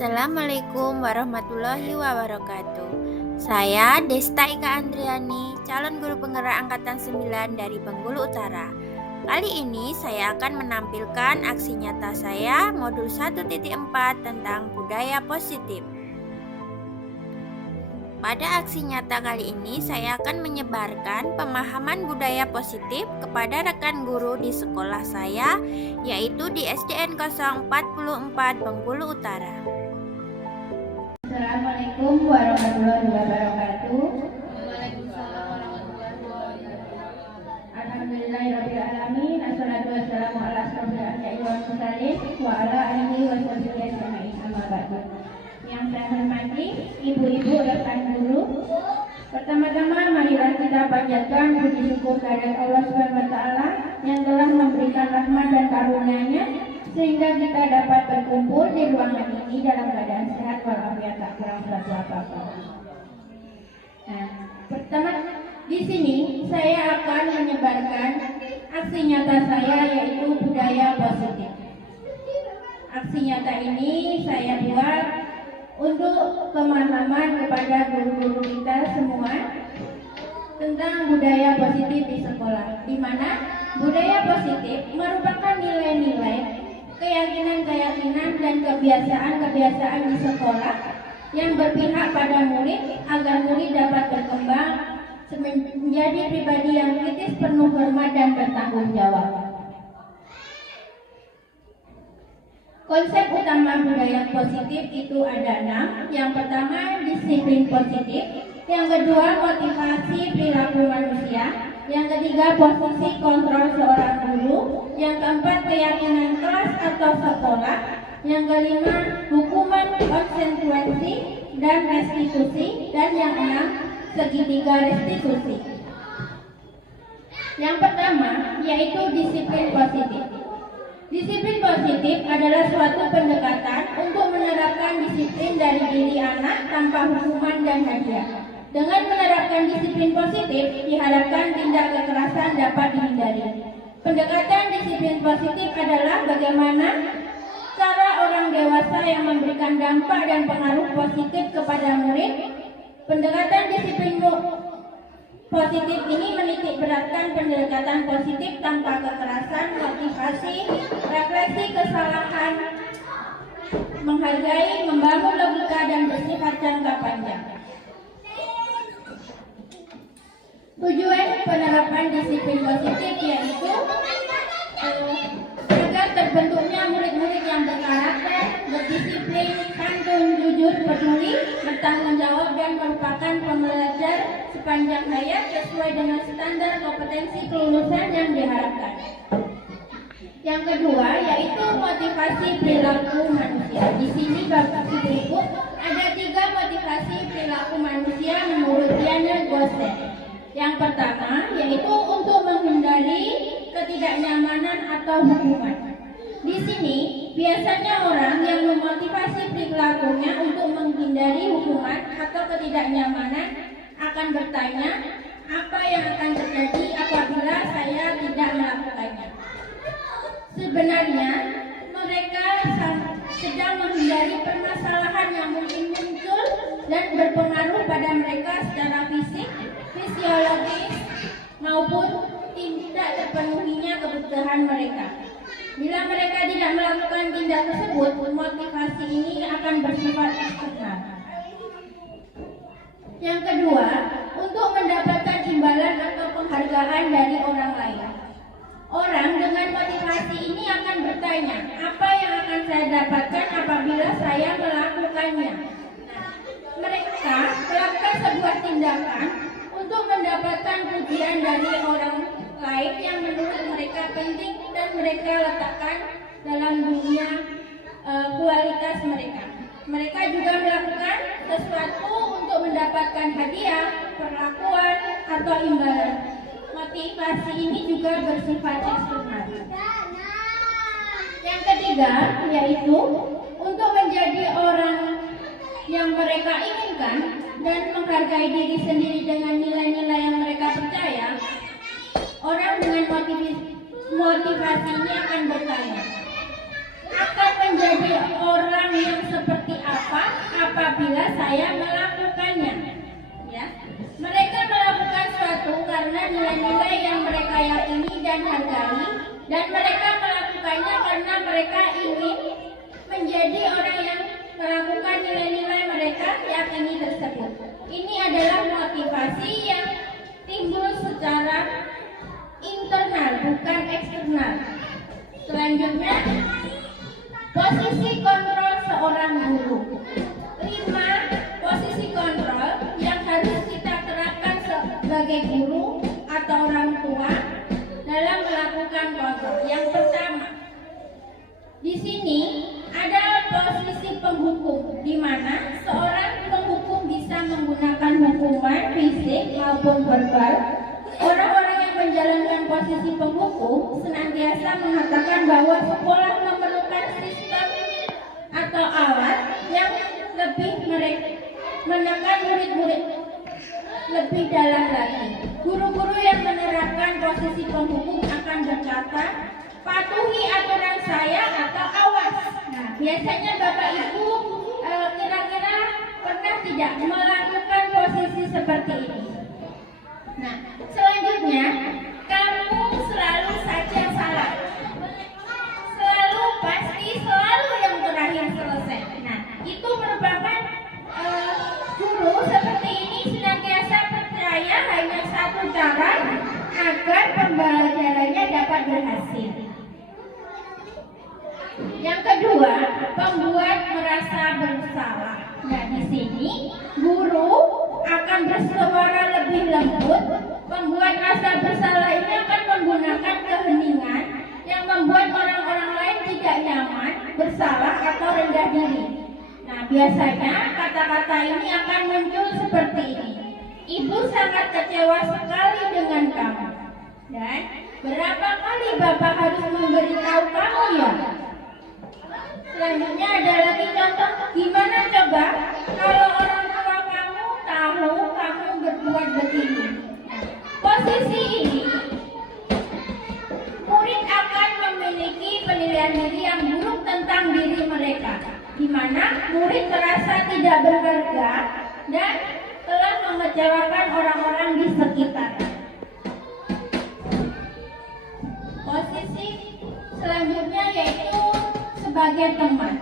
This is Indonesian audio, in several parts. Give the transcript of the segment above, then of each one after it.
Assalamualaikum warahmatullahi wabarakatuh. Saya Desta Ika Andriani, calon guru penggerak angkatan 9 dari Bengkulu Utara. Kali ini saya akan menampilkan aksi nyata saya modul 1.4 tentang budaya positif. Pada aksi nyata kali ini saya akan menyebarkan pemahaman budaya positif kepada rekan guru di sekolah saya, yaitu di SDN 044 Bengkulu Utara. Assalamualaikum warahmatullahi wabarakatuh. Alhamdulillahirrahmanirrahim. Assalatu wassalamu ala asyrofil anbiya'i wal mursalin wa ala alihi wa sahbihi ajma'in. Amma ba'du. Yang saya hormati ibu-ibu rekan guru, pertama-tama marilah kita panjatkan puji syukur kehadirat Allah Subhanahu wa taala yang telah memberikan rahmat dan karunia-Nya sehingga kita dapat berkumpul di ruangan ini dalam keadaan sehat walafiat, tak kurang suatu apa-apa. Nah, pertama di sini saya akan menyebarkan aksi nyata saya, yaitu budaya positif. Aksi nyata ini saya buat untuk pemahaman kepada guru-guru kita semua tentang budaya positif di sekolah, di mana budaya positif merupakan nilai-nilai, keyakinan-keyakinan dan kebiasaan-kebiasaan di sekolah yang berpihak pada murid agar murid dapat berkembang menjadi pribadi yang kritis, penuh hormat dan bertanggung jawab. Konsep utama budaya positif itu ada 6. Yang pertama, disiplin positif. Yang kedua, motivasi perilaku manusia. Yang ketiga, posisi kontrol seorang guru. Yang keempat, keyakinan kelas atau sekolah. Yang kelima, hukuman konsekuensi dan restitusi. Dan yang 6, segitiga restitusi. Yang pertama, yaitu disiplin positif. Disiplin positif adalah suatu pendekatan untuk menerapkan disiplin dari diri anak tanpa hukuman dan hadiah. Dengan menerapkan disiplin positif, diharapkan tindak kekerasan dapat dihindari. Pendekatan disiplin positif adalah bagaimana cara orang dewasa yang memberikan dampak dan pengaruh positif kepada murid. Pendekatan disiplin positif ini menitik beratkan pendekatan positif tanpa kekerasan, motivasi, refleksi kesalahan, menghargai, membangun logika dan bersifat jangka panjang. Tujuan penerapan disiplin positif yaitu agar terbentuknya murid-murid yang berkarakter, berdisiplin, santun, jujur, peduli, bertanggung jawab dan merupakan pembelajar sepanjang hayat sesuai dengan standar kompetensi kelulusan yang diharapkan. Yang kedua yaitu motivasi perilaku manusia. Di sini Bapak Ibu ada 3 motivasi perilaku manusia menurut Diana Gosen. Yang pertama yaitu untuk menghindari ketidaknyamanan atau hukuman. Di sini biasanya orang yang memotivasi perilakunya untuk menghindari hukuman atau ketidaknyamanan akan bertanya, apa yang akan terjadi apabila saya tidak melakukannya? Sebenarnya mereka sedang menghindari permasalahan yang mungkin muncul dan berpengaruh pada mereka secara fisik, fisiologis maupun tidak terpenuhinya kebutuhan mereka. Bila mereka tidak melakukan tindak tersebut, motivasi ini akan bersifat eksternal. Yang kedua, untuk mendapatkan imbalan atau penghargaan dari orang lain. Orang dengan motivasi ini akan bertanya, apa yang akan saya dapatkan apabila saya melakukannya? Mereka melakukan sebuah tindakan untuk mendapatkan pujian dari orang lain yang menurut mereka penting dan mereka letakkan dalam dunia kualitas mereka. Mereka juga melakukan sesuatu untuk mendapatkan hadiah, perlakuan, atau imbalan. Motivasi ini juga bersifat eksternal. Yang ketiga yaitu untuk menjadi orang yang mereka inginkan dan menghargai diri sendiri dengan nilai-nilai yang mereka percaya. Orang dengan motivasi ini akan bertanya, akan menjadi orang yang seperti apa? saya melakukannya. Ya, mereka melakukan suatu karena nilai-nilai yang mereka yakini dan hargai, dan mereka melakukannya karena mereka ingin menjadi orang yang melakukan nilai-nilai mereka yakini tersebut. Ini adalah motivasi yang timbul secara internal, bukan eksternal. Selanjutnya, posisi kontrol seorang guru. 5 posisi kontrol yang harus kita terapkan sebagai guru atau orang tua dalam melakukan kontrol. Yang pertama, di sini ada posisi penghukum, di mana seorang penghukum bisa menggunakan hukuman fisik maupun verbal. Orang-orang yang menjalankan posisi penghukum senantiasa mengatakan bahwa sekolah memerlukan sistem atau alat yang lebih menekan murid-murid lebih dalam lagi. Guru-guru yang menerapkan posisi penghukum akan berkata, patuhi aturan saya atau awas. Nah, biasanya Bapak Ibu kira-kira pernah tidak melakukan posisi seperti ini? Nah, selanjutnya, kamu selalu saja salah. Selalu pasti selalu yang terakhir selesai. Nah, itu merupakan guru seperti ini senantiasa percaya hanya satu cara agar pembelajarannya dapat berhasil. Yang kedua, pembuat merasa bersalah. Nah, di sini guru akan bersuara lebih lembut. Pembuat rasa bersalah ini akan menggunakan keheningan yang membuat orang-orang lain tidak nyaman, bersalah atau rendah diri. Nah, biasanya kata-kata ini akan muncul seperti ini. Ibu sangat kecewa sekali dengan kamu. Dan berapa kali Bapak harus memberitahu kamu ya? Selanjutnya ada lagi contoh, gimana coba kalau orang tua kamu tahu kamu berbuat begini? Posisi ini, murid akan memiliki penilaian diri yang buruk tentang diri mereka, di mana murid merasa tidak berharga dan telah mengecewakan orang-orang di sekitar. Posisi selanjutnya yaitu sebagai teman.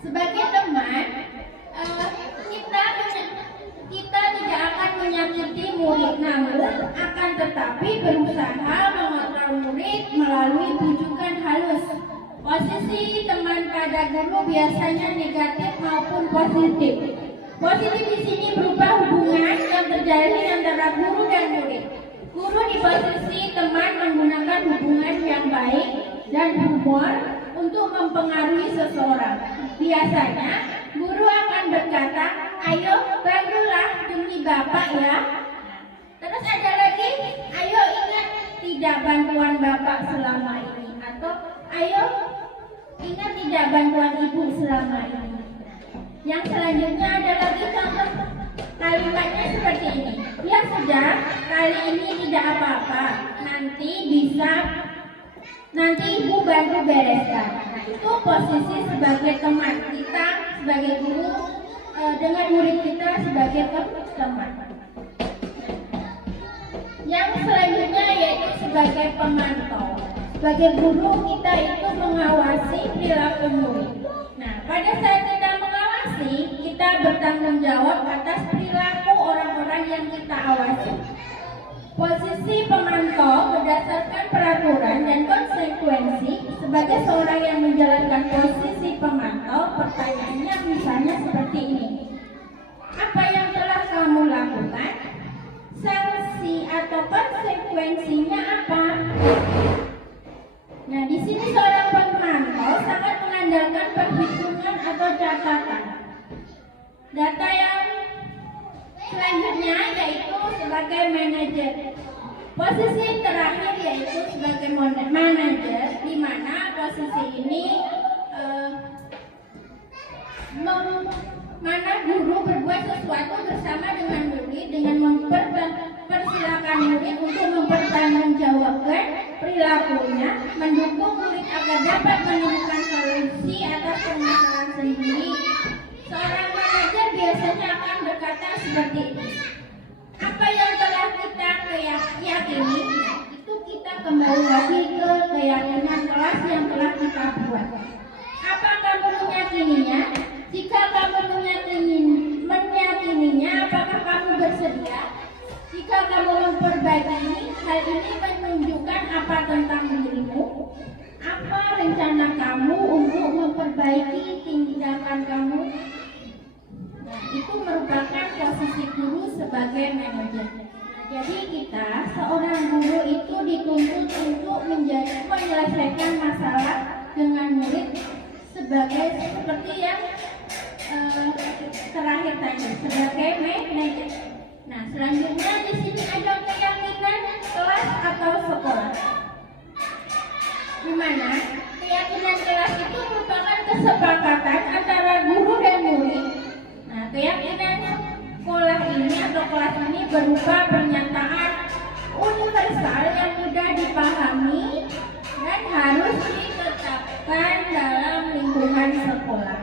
Sebagai teman, kita tidak akan menyakiti murid, namun akan tetapi berusaha mengontrol murid melalui bujukan halus. Posisi teman pada guru biasanya negatif maupun positif. Positif di sini berupa hubungan yang terjalin antara guru dan murid. Guru di posisi teman menggunakan hubungan yang baik dan humor untuk mempengaruhi seseorang. Biasanya, guru akan berkata, ayo bantulah demi Bapak ya. Terus ada lagi, ayo ingat tidak bantuan Bapak selama ini. Atau ayo ingat tidak bantuan Ibu selama ini. Yang selanjutnya ada lagi contoh kalimatnya seperti ini. Ya sudah, kali ini tidak apa-apa. Nanti Ibu bantu bereskan. Nah, itu posisi sebagai teman kita, sebagai guru dengan murid kita sebagai teman. Yang selanjutnya yaitu sebagai pemantau. Sebagai guru kita itu mengawasi perilaku murid. Nah, pada saat kita mengawasi, kita bertanggung jawab atas perilaku orang-orang yang kita awasi. Posisi pemantau berdasarkan peraturan dan konsekuensi. Sebagai seorang yang menjalankan posisi pemantau, pertanyaannya misalnya seperti ini. Apa yang telah kamu lakukan? Sanksi atau konsekuensinya apa? Nah, di sini seorang pemantau sangat mengandalkan perhitungan atau catatan. Data yang selanjutnya yaitu sebagai manajer. Posisi terakhir yaitu sebagai manajer, di mana posisi ini mana guru berbuat sesuatu bersama dengan murid dengan mempersilakan murid untuk mempertanggungjawabkan perilakunya, mendukung murid agar dapat menemukan solusi atas permasalahan sendiri. Seorang seperti ini. Apa yang telah kita yakini, itu kita kembali lagi ke keyakinan kelas yang telah kita buat. Apa kamu meyakininya? Jika kamu meyakininya, apakah kamu bersedia? Jika kamu memperbaiki hal ini menunjukkan apa tentang dirimu? Apa rencana kamu untuk memperbaiki tindakan kamu? Nah, itu merupakan posisi guru sebagai manajer. Jadi kita, seorang guru itu dituntut untuk menyelesaikan masalah dengan murid seperti yang terakhir tadi, sebagai manajer. Nah, selanjutnya di sini ada keyakinan kelas atau sekolah. Di mana keyakinan kelas itu merupakan kesepakatan antara guru dan murid. Nah, keyakinan sekolah ini atau kelas ini berupa pernyataan universal yang mudah dipahami dan harus ditetapkan dalam lingkungan sekolah.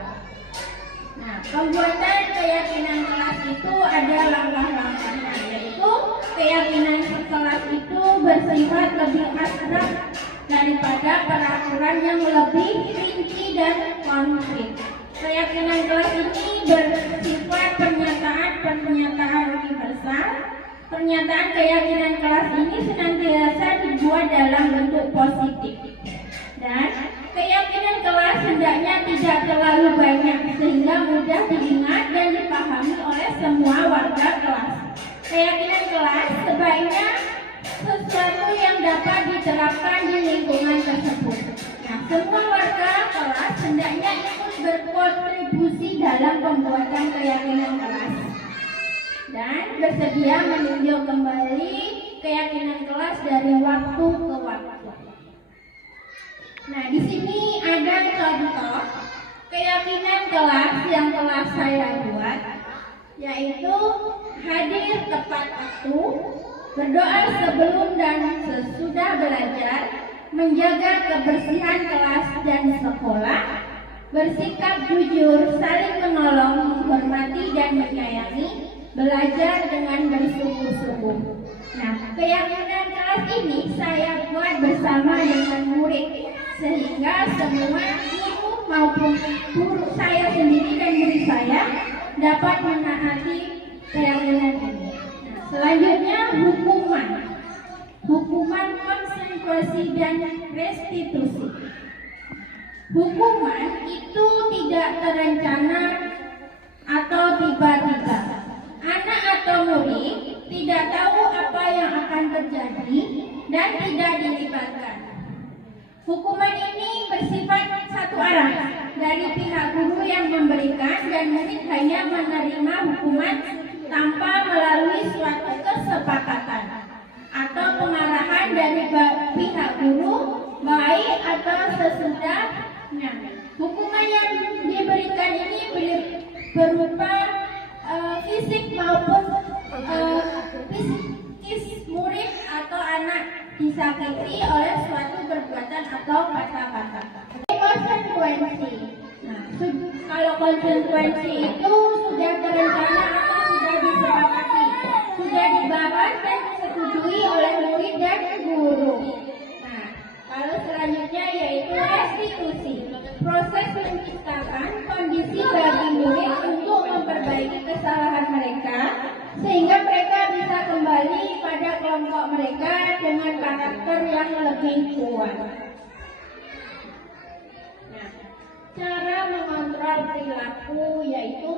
Nah, pembuatan keyakinan kelas itu ada langkah-langkahnya, yaitu keyakinan kelas itu bersifat lebih abstrak daripada peraturan yang lebih rinci dan konkret. Keyakinan kelas ini bersifat pernyataan universal. Pernyataan keyakinan kelas ini senantiasa dibuat dalam bentuk positif. Dan keyakinan kelas hendaknya tidak terlalu banyak sehingga mudah diingat dan dipahami oleh semua warga kelas. Keyakinan kelas sebaiknya sesuatu yang dapat diterapkan di lingkungan tersebut. Nah, semua warga kelas hendaknya ikut berkontribusi dalam pembuatan keyakinan kelas dan bersedia meninjau kembali keyakinan kelas dari waktu ke waktu. Nah, di sini ada contoh keyakinan kelas yang telah saya buat, yaitu hadir tepat waktu, berdoa sebelum dan sesudah belajar, menjaga kebersihan kelas dan sekolah, bersikap jujur, saling menolong, menghormati dan menyayangi, belajar dengan bersungguh-sungguh. Nah, keyakinan kelas ini saya buat bersama dengan murid, sehingga semua guru maupun guru saya sendiri dan murid saya dapat menaati keyakinan ini. Nah, selanjutnya hukuman konsekuensi dan restitusi. Hukuman itu tidak terencana atau tiba-tiba. Anak atau murid tidak tahu apa yang akan terjadi dan tidak dilibatkan. Hukuman ini bersifat satu arah dari pihak guru yang memberikan dan murid hanya menerima hukuman tanpa melalui suatu kesepakatan atau pengarahan dari pihak guru, baik atau sesudahnya. Hukuman yang diberikan ini berupa fisik maupun psikis murid atau anak disakiti oleh suatu perbuatan atau kata-kata. Konsekuensi. Nah, kalau konsekuensi itu sudah terencana atau sudah disepakati, sudah dibahas dan disetujui oleh murid dan guru. Nah, kalau selanjutnya yaitu restitusi. Proses menciptakan kondisi bagi murid untuk memperbaiki kesalahan mereka sehingga mereka bisa kembali pada kelompok mereka dengan karakter yang lebih kuat. Nah, cara mengontrol perilaku yaitu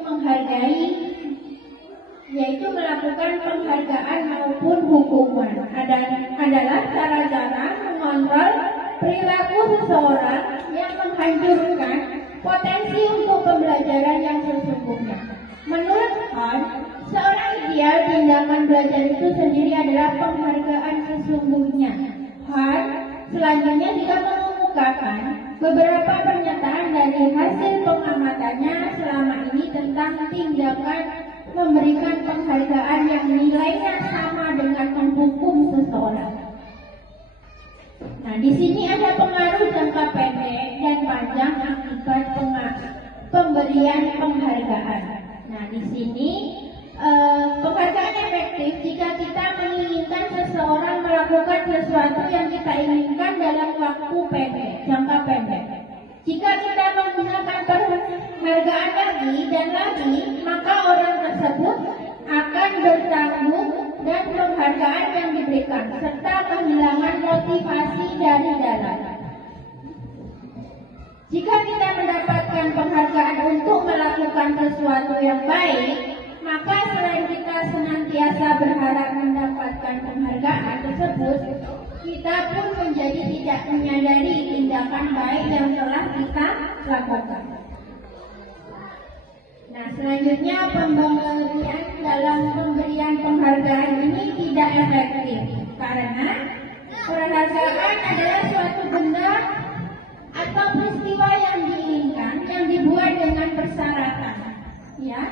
melakukan penghargaan maupun hukuman adalah cara-cara mengontrol perilaku seseorang yang menghancurkan potensi untuk pembelajaran yang sesungguhnya. Menurut Hahn, seorang ideal tindakan belajar itu sendiri adalah penghargaan sesungguhnya. Hahn selanjutnya juga mengemukakan beberapa pernyataan dari hasil pengamatannya selama ini tentang tindakan memberikan penghargaan yang nilainya sama dengan menghukum seseorang. Nah, di sini ada pengaruh jangka pendek dan panjang akibat pemberian penghargaan. Nah, di sini Penghargaan efektif jika kita menginginkan seseorang melakukan sesuatu yang kita inginkan dalam waktu pendek, jangka pendek. Jika kita menggunakan penghargaan lagi dan lagi, maka orang tersebut akan bertanggung dan penghargaan yang diberikan serta kehilangan motivasi dari dalam. Jika kita mendapatkan penghargaan untuk melakukan sesuatu yang baik, maka selain kita senantiasa berharap mendapatkan penghargaan tersebut, kita pun menjadi tidak menyadari tindakan baik yang telah kita lakukan. Nah, selanjutnya dalam pemberian penghargaan ini tidak efektif karena penghargaan adalah suatu benda atau peristiwa yang diinginkan yang dibuat dengan persyaratan. Ya,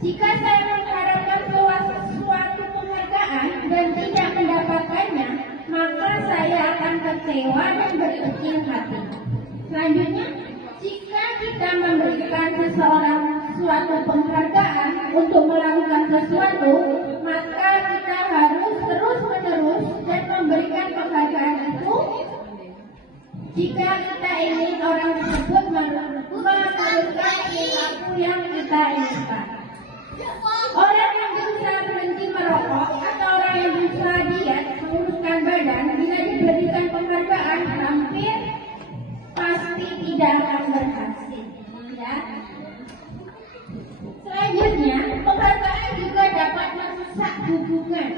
jika saya mengharapkan suatu penghargaan dan tidak mendapatkannya, maka saya akan kecewa dan berkecil hati. Selanjutnya, jika kita memberikan seseorang suatu penghargaan untuk melakukan sesuatu, maka kita harus terus-menerus dan memberikan penghargaan itu jika kita ingin orang tersebut meneruskan perilaku yang kita inginkan. Orang yang berusaha berhenti merokok atau orang yang berusaha diet menguruskan badan, bila diberikan penghargaan hampir pasti tidak akan berhasil. Ya. Selanjutnya, penghargaan juga dapat merusak hubungan.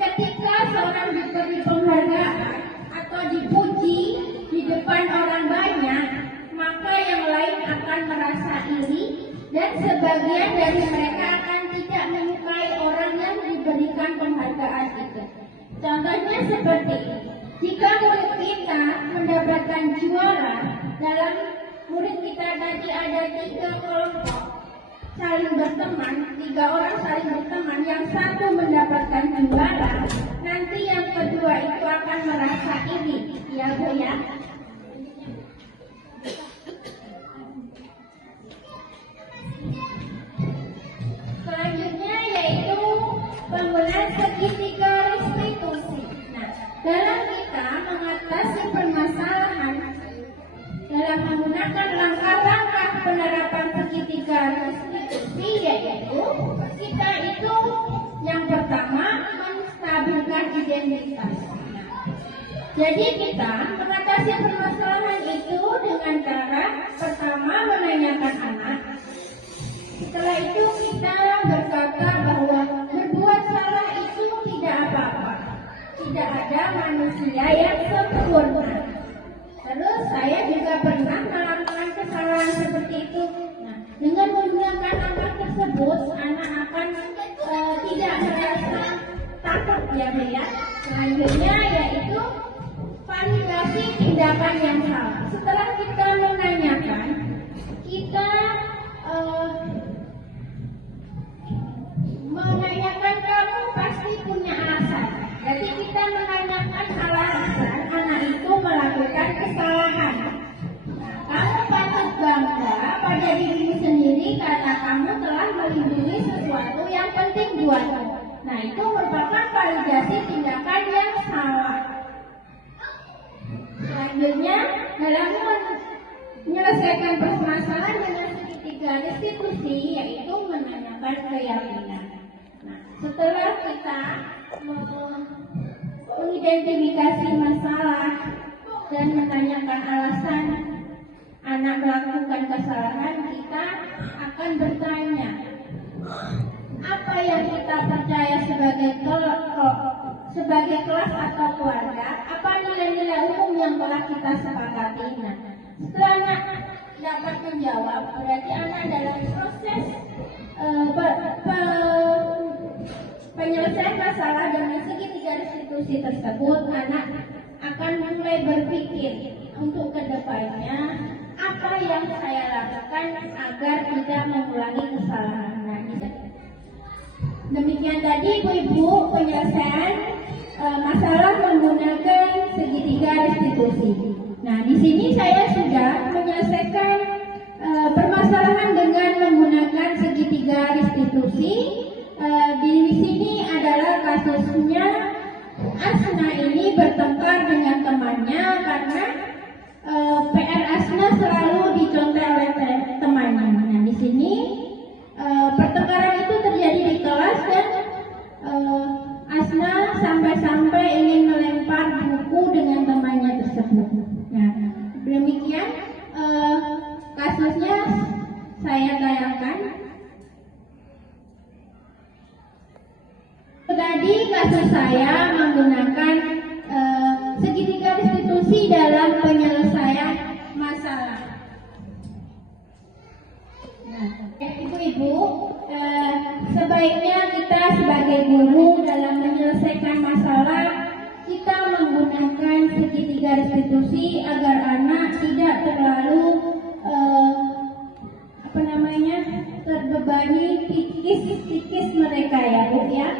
Ketika seorang diberi penghargaan atau dipuji di depan orang banyak, maka yang lain akan merasa iri dan sebagian dari mereka akan tidak menyukai orang yang diberikan penghargaan itu. Contohnya seperti jika murid kita mendapatkan juara dalam murid kita tadi ada 3 kelompok saling berteman, 3 orang saling berteman, yang satu mendapatkan juara, nanti yang kedua itu akan merasa iri, ya Bu ya. Selanjutnya yaitu penggunaan segitiga restitusi. Nah, dalam kita mengatasi permasalahan dalam menggunakan langkah-langkah penerapan segitiga restitusi, yaitu kita itu yang pertama menstabilkan identitas. Jadi kita mengatasi permasalahan itu dengan cara pertama menanyakan anak. Setelah itu kita berkata bahwa berbuat salah itu tidak apa-apa. Tidak ada manusia yang sempurna. Terus saya juga pernah melakukan kesalahan seperti itu. Nah, dengan menggunakan anak tersebut, anak akan tidak merasa takut ya Bu ya. Selanjutnya yaitu validasi tindakan yang salah. Setelah kita menanyakan, kita menanyakan kamu pasti punya alasan. Jadi kita menanyakan alasan anak itu melakukan kesalahan. Nah, kamu patut bangga pada dirimu sendiri karena kamu telah melindungi sesuatu yang penting buatmu. Nah, itu merupakan validasi tindakan yang salah. Selanjutnya, dalam menyelesaikan permasalahan dengan segitiga restitusi, yaitu menanyakan keyakinan. Nah, setelah kita mengidentifikasi masalah dan menanyakan alasan anak melakukan kesalahan, kita akan bertanya, apa yang kita percaya sebagai kelas atau keluarga, apa nilai-nilai umum yang telah kita sepakati. Nah, setelah anak dapat menjawab, berarti anak dalam proses penyelesaian masalah dengan segitiga restitusi tersebut, anak akan mulai berpikir untuk kedepannya apa yang saya lakukan agar tidak mengulangi kesalahan. Nah, demikian tadi Ibu-ibu penyelesaian masalah menggunakan segitiga restitusi. Nah, di sini saya sudah menyelesaikan permasalahan dengan menggunakan segitiga restitusi temannya karena PR Asna selalu dicontoh oleh temannya. Nah, di sini pertengkaran itu terjadi di kelas dan Asna sampai-sampai ingin melempar buku dengan temannya tersebut. Nah, demikian kasusnya saya tayangkan. Tadi kasus saya menggunakan segitiga restitusi dalam penyelesaian masalah. Nah, ibu-ibu, sebaiknya kita sebagai guru dalam menyelesaikan masalah kita menggunakan segitiga restitusi agar anak tidak terlalu terbebani psikis mereka ya Bu ya.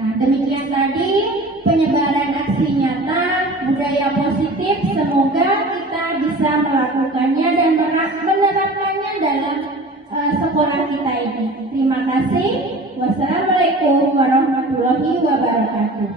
Nah, demikian tadi penyebaran aksi nyata budaya positif. Semoga kita bisa melakukannya dan menerapkannya dalam sekolah kita ini. Terima kasih. Wassalamualaikum warahmatullahi wabarakatuh.